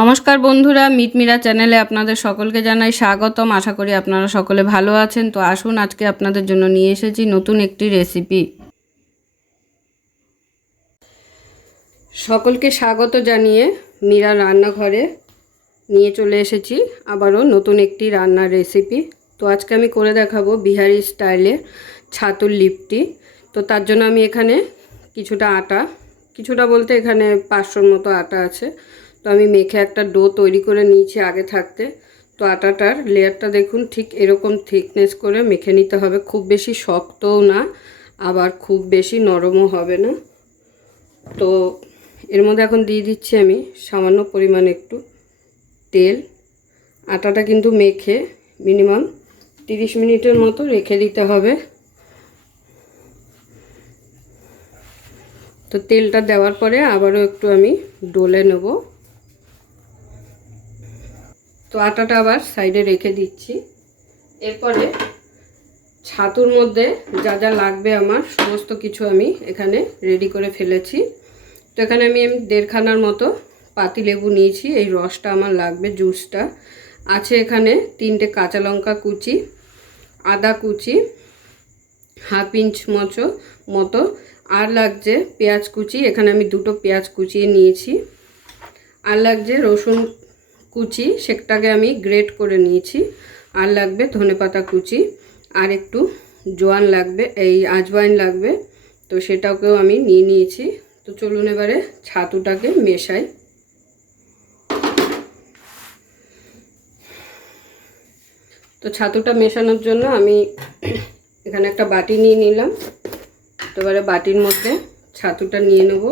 নমস্কার বন্ধুরা, মিটমিরা চ্যানেলে আপনাদের সকলকে জানাই স্বাগতম। আশা করি আপনারা সকলে ভালো আছেন। তো আসুন, আজকে আপনাদের জন্য নিয়ে এসেছি নতুন একটি রেসিপি। সকলকে স্বাগত জানিয়ে মীরা রান্নাঘরে নিয়ে চলে এসেছি আবারও নতুন একটি রান্নার রেসিপি। তো আজকে আমি করে দেখাবো বিহারি স্টাইলে ছাতুর লিপটি। তো তার জন্য আমি এখানে কিছুটা বলতে এখানে 500-র মতো আটা আছে। তো আমি মেখে একটা ডো তৈরি করে নিয়েছি আগে থাকতে। তো আটাটার লেয়ারটা দেখুন, ঠিক এরকম থিকনেস করে মেখে নিতে হবে। খুব বেশি শক্তও না, আবার খুব বেশি নরমও হবে না। তো এর মধ্যে এখন দিয়ে দিচ্ছি আমি সামান্য পরিমাণ একটু তেল। আটাটা কিন্তু মেখে মিনিমাম 30 মিনিটের মতো রেখে দিতে হবে। তো তেলটা দেওয়ার পরে আবারও একটু আমি ডলে নেব। তো আটাটা আবার সাইডে রেখে দিচ্ছি। এরপরে ছাতুর মধ্যে যা যা লাগবে আমার সমস্ত কিছু আমি এখানে রেডি করে ফেলেছি। তো এখানে আমি 1.5 খানার মতো পাতিলেবু নিয়েছি। এই রসটা আমার লাগবে, জুসটা আছে। এখানে 3টে কাঁচা লঙ্কা কুচি, আদা কুচি 1/2 ইঞ্চ মতো, আর লাগছে পেঁয়াজ কুচি। এখানে আমি 2টো পেঁয়াজ কুচিয়ে নিয়েছি। আর লাগছে রসুন কুচি, সেটাকে আমি গ্রেট করে নিয়েছি। আর লাগবে ধনেপাতা কুচি, আর একটু জোয়ান লাগবে, এই আজওয়াইন লাগবে। তো সেটাকেও আমি নিয়ে নিয়েছি। তো চলুন এবারে ছাতুটাকে মেশাই। তো ছাতুটা মেশানোর জন্য আমি এখানে একটা বাটি নিয়ে নিলাম। তো এবারে বাটির মধ্যে ছাতুটা নিয়ে নেব।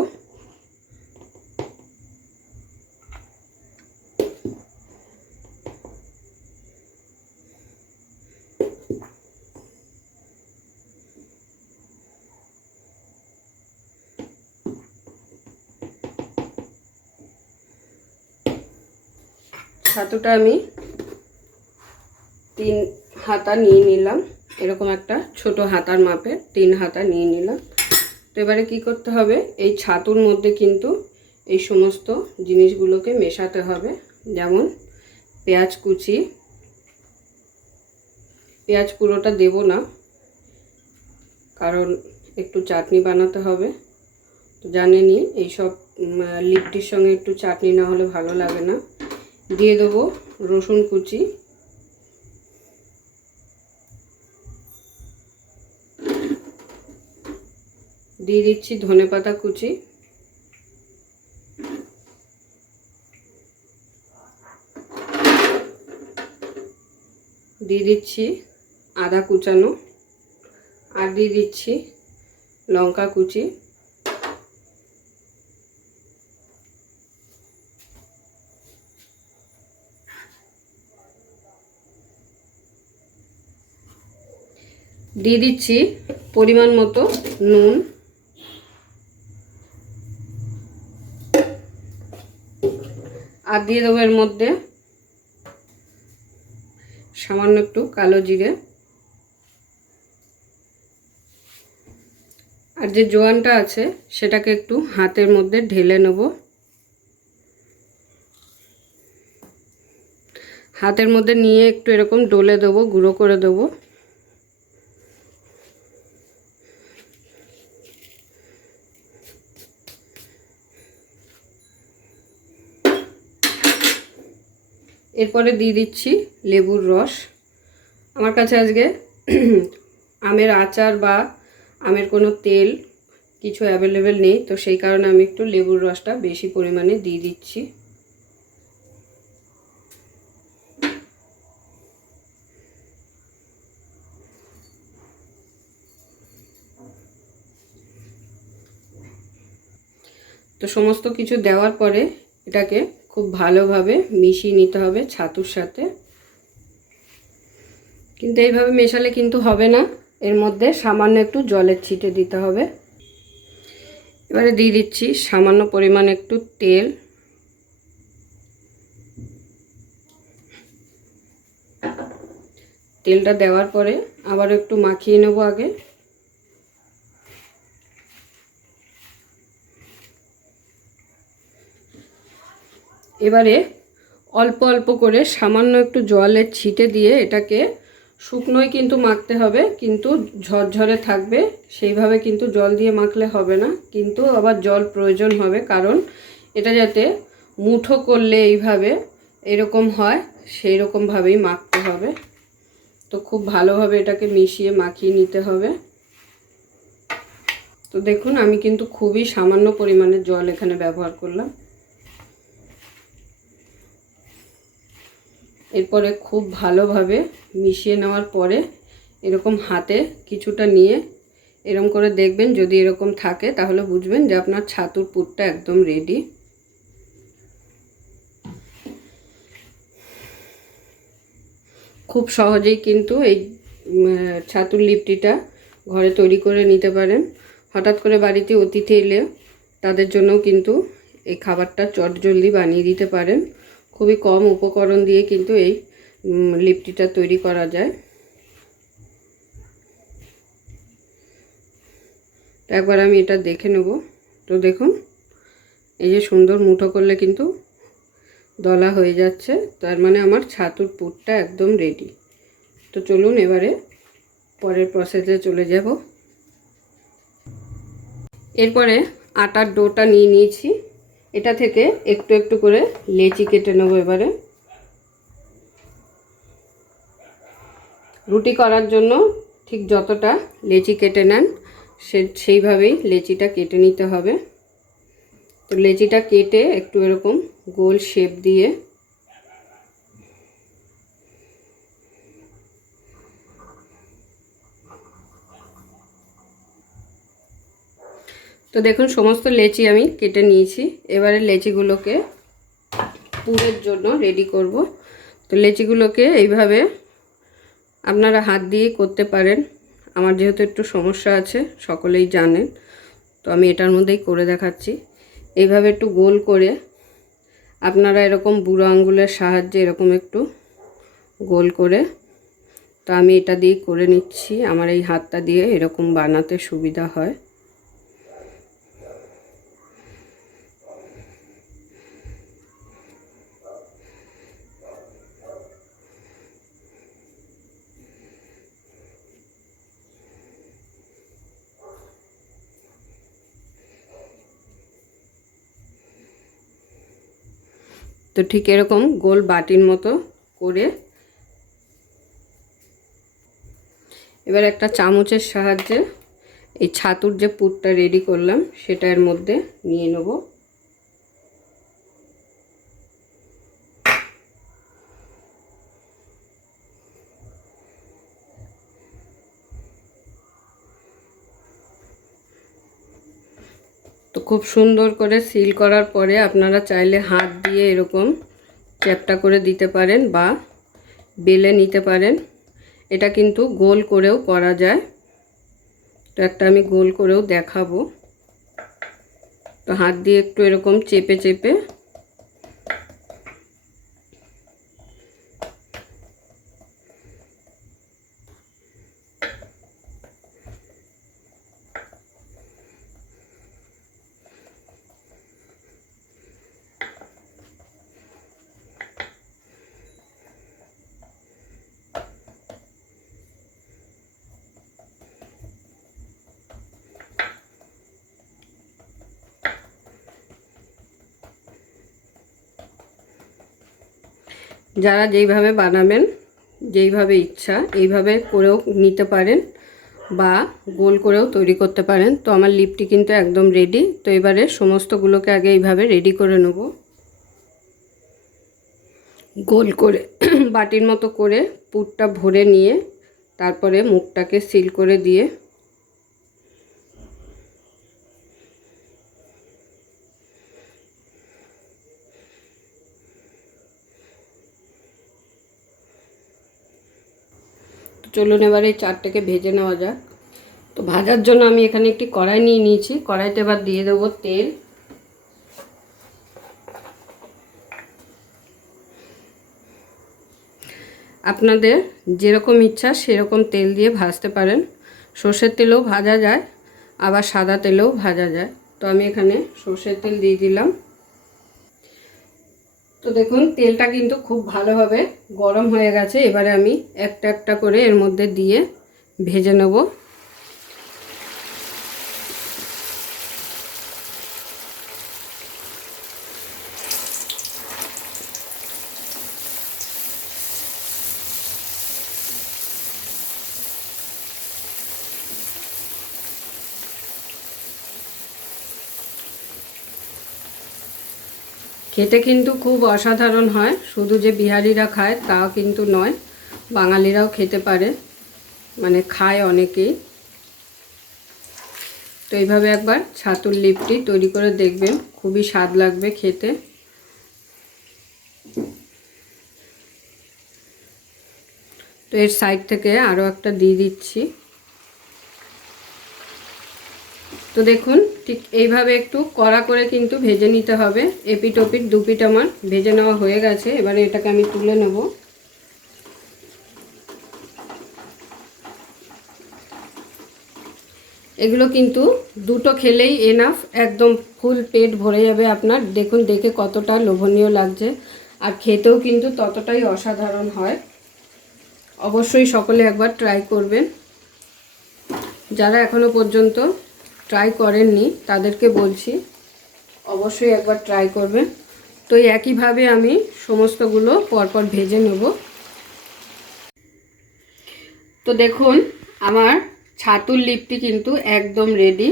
ছাতুটা আমি 3 হাতা নিয়ে নিলাম। এরকম একটা ছোট হাতার মাপে 3 হাতা নিয়ে নিলাম। তো এবারে কি করতে হবে, এই ছাতুর মধ্যে কিন্তু এই সমস্ত জিনিসগুলোকে মেশাতে হবে। যেমন পেঁয়াজ কুচি, পেঁয়াজ পুরোটা দেব না, কারণ একটু চাটনি বানাতে হবে। তো জানেনই এইসব লিপটির সঙ্গে একটু চাটনি না হলে ভালো লাগে না। দিয়ে দেবো রসুন কুচি, দিয়ে দিচ্ছি ধনেপাতা কুচি, দিয়ে দিচ্ছি আদা কুচানো, আর দিয়ে দিচ্ছি লঙ্কা কুচি। দিয়ে দিচ্ছি পরিমাণ মতো নুন, আর দিয়ে দেবো এর মধ্যে সামান্য একটু কালো জিরে। আর যে জোয়ানটা আছে সেটাকে একটু হাতের মধ্যে ঢেলে নেব। হাতের মধ্যে নিয়ে একটু এরকম ডলে দেবো, গুঁড়ো করে দেবো। এরপরে দিয়ে দিচ্ছি লেবুর রস। আমার কাছে আজকে আমের আচার বা আমের কোনো তেল কিছু অ্যাভেলেবেল নেই, তো সেই কারণে আমি একটু লেবুর রসটা বেশি পরিমাণে দিয়ে দিচ্ছি। তো সমস্ত কিছু দেওয়ার পরে এটাকে খুব ভালোভাবে মিশিয়ে নিতে হবে ছাতুর সাথে। কিন্তু এইভাবে মেশালে কিন্তু হবে না, এর মধ্যে সামান্য একটু জলের ছিটে দিতে হবে। এবারে দিয়ে দিচ্ছি সামান্য পরিমাণ একটু তেল। তেলটা দেওয়ার পরে আবার একটু মাখিয়ে নেব আগে। এবারে অল্প অল্প করে সামান্য একটু জলের ছিটে দিয়ে এটাকে শুকনোই কিন্তু মাখতে হবে, কিন্তু ঝরঝরে থাকবে সেইভাবে কিন্তু জল দিয়ে মাখলে হবে না, কিন্তু আবার জল প্রয়োজন হবে, কারণ এটা যাতে মুঠো করলে এইভাবে এরকম হয় সেই রকমভাবেই মাখতে হবে। তো খুব ভালোভাবে এটাকে মিশিয়ে মাখিয়ে নিতে হবে। তো দেখুন আমি কিন্তু খুবই সামান্য পরিমাণে জল এখানে ব্যবহার করলাম। এরপরে খুব ভালোভাবে মিশিয়ে নেওয়ার পরে এরকম হাতে কিছুটা নিয়ে এরকম করে দেখবেন, যদি এরকম থাকে তাহলে বুঝবেন যে আপনার ছাতুর পুরটা একদম রেডি। খুব সহজেই কিন্তু এই ছাতুর লিপটিটা ঘরে তৈরি করে নিতে পারেন। হঠাৎ করে বাড়িতে অতিথি এলে তাদের জন্যও কিন্তু এই খাবারটা চটজলদি বানিয়ে দিতে পারেন। খুবই কম উপকরণ দিয়ে কিন্তু এই লিপটিটা তৈরি করা যায়। তো একবার আমি এটা দেখে নেব। তো দেখুন এই যে সুন্দর মুঠো করলে কিন্তু দলা হয়ে যাচ্ছে, তার মানে আমার ছাতুর পুরটা একদম রেডি। তো চলুন এবারে পরের প্রসেসে চলে যাব। এরপরে আটার ডোটা নিয়ে নিয়েছি, এটা থেকে একটু একটু করে লেচি কেটে নেব। এবারে রুটি করার জন্য ঠিক যতটা লেচি কেটে নেন সেইভাবেই লেচিটা কেটে নিতে হবে। তো লেচিটা কেটে একটু এরকম গোল শেপ দিয়ে তো দেখুন সমস্ত লেচি আমি কেটে নিয়েছি। এবারে লেচিগুলোকে পুরের জন্য রেডি করব। তো লেচিগুলোকে এইভাবে আপনারা হাত দিয়ে করতে পারেন। আমার যেহেতু একটু সমস্যা আছে সকলেই জানেন, তো আমি এটার মধ্যেই করে দেখাচ্ছি। এইভাবে একটু গোল করে আপনারা এরকম বুড়ো আঙ্গুলের সাহায্যে এরকম একটু গোল করে, তো আমি এটা দিয়ে করে নিচ্ছি। আমার এই হাতটা দিয়ে এরকম বানাতে সুবিধা হয়। তো ঠিক এরকম গোল বাটির মতো করে এবার একটা চামচের সাহায্যে এই ছাতুর যে পুরটা রেডি করলাম সেটা এর মধ্যে নিয়ে নেব। তো খুব সুন্দর করে সিল করার পরে আপনারা চাইলে হাত দিয়ে এরকম চ্যাপটা করে দিতে পারেন বা বেলে নিতে পারেন। এটা কিন্তু গোল করেও করা যায়। তো একটা আমি গোল করেও দেখাবো। তো হাত দিয়ে একটু এরকম চেপে চেপে যারা যেইভাবে বানাবেন, যেইভাবে ইচ্ছা এইভাবে করেও নিতে পারেন বা গোল করেও তৈরি করতে পারেন। তো আমার লিপটি কিন্তু একদম রেডি। তো এবারে সমস্তগুলোকে আগে এইভাবে রেডি করে নেব। গোল করে বাটির মতো করে পুরটা ভরে নিয়ে তারপরে মুখটাকে সিল করে দিয়ে চলুন এবার এই চারটাকে ভেজে নেওয়া যাক। তো ভাজার জন্য আমি এখানে একটি কড়াই নিয়ে নিয়েছি। কড়াইতে এবার দিয়ে দেবো তেল। আপনাদের যেরকম ইচ্ছা সেরকম তেল দিয়ে ভাজতে পারেন। সর্ষের তেলেও ভাজা যায়, আবার সাদা তেলেও ভাজা যায়। তো আমি এখানে সর্ষের তেল দিয়ে দিলাম। তো দেখুন তেলটা কিন্তু খুব ভালোভাবে গরম হয়ে গেছে। এবারে আমি একটা একটা করে এর মধ্যে দিয়ে ভেজে নেব। খেতে কিন্তু খুব অসাধারণ হয়, শুধু যে বিহারিরা খায় তা কিন্তু নয়, বাঙালিরাও খেতে পারে, মানে খায় অনেকেই। তো এইভাবে একবার ছাতুর লিপটি তৈরি করে দেখবেন, খুবই স্বাদ লাগবে খেতে। তো এর সাইড থেকে আরও একটা দিয়ে দিচ্ছি। তো দেখুন ঠিক এইভাবে একটু কড়া করে কিন্তু ভেজে নিতে হবে। এপিট ওপিট দুপিট আমার ভেজে নেওয়া হয়ে গেছে। এবারে এটাকে আমি তুলে নেব। এগুলো কিন্তু দুটো খেলেই এনাফ, একদম ফুল পেট ভরে যাবে আপনার। দেখুন দেখে কতটা লোভনীয় লাগছে, আর খেতেও কিন্তু ততটাই অসাধারণ হয়। অবশ্যই সকলে একবার ট্রাই করবেন। যারা এখনো পর্যন্ত ট্রাই করেননি তাদেরকে বলছি অবশ্যই একবার ট্রাই করবেন। তো একইভাবে আমি সমস্তগুলো পরপর ভেজে নেব। তো দেখুন আমার ছাতুর লিপটি কিন্তু একদম রেডি।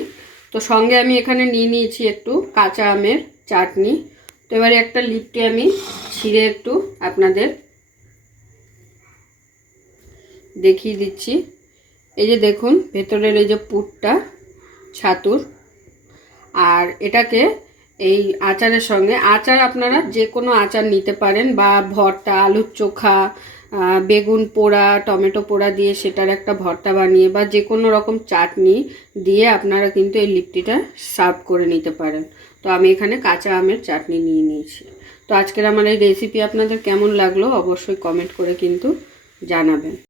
তো সঙ্গে আমি এখানে নিয়ে নিয়েছি একটু কাঁচা আমের চাটনি। তো এবারে একটা লিপটি আমি ছিঁড়ে একটু আপনাদের দেখিয়ে দিচ্ছি। এই যে দেখুন ভেতরের এই যে পুরটা ছাতুর, আর এটাকে এই আচারের সঙ্গে, আচার আপনারা যে কোনো আচার নিতে পারেন, বা ভর্তা, আলুর চোখা, বেগুন পোড়া, টমেটো পোড়া দিয়ে সেটার একটা ভর্তা বানিয়ে, বা যে কোনো রকম চাটনি দিয়ে আপনারা কিন্তু এই লিপটিটা সার্ভ করে নিতে পারেন। তো আমি এখানে কাঁচা আমের চাটনি নিয়ে নিয়েছি। তো আজকের আমার এই রেসিপি আপনাদের কেমন লাগলো অবশ্যই কমেন্ট করে কিন্তু জানাবেন।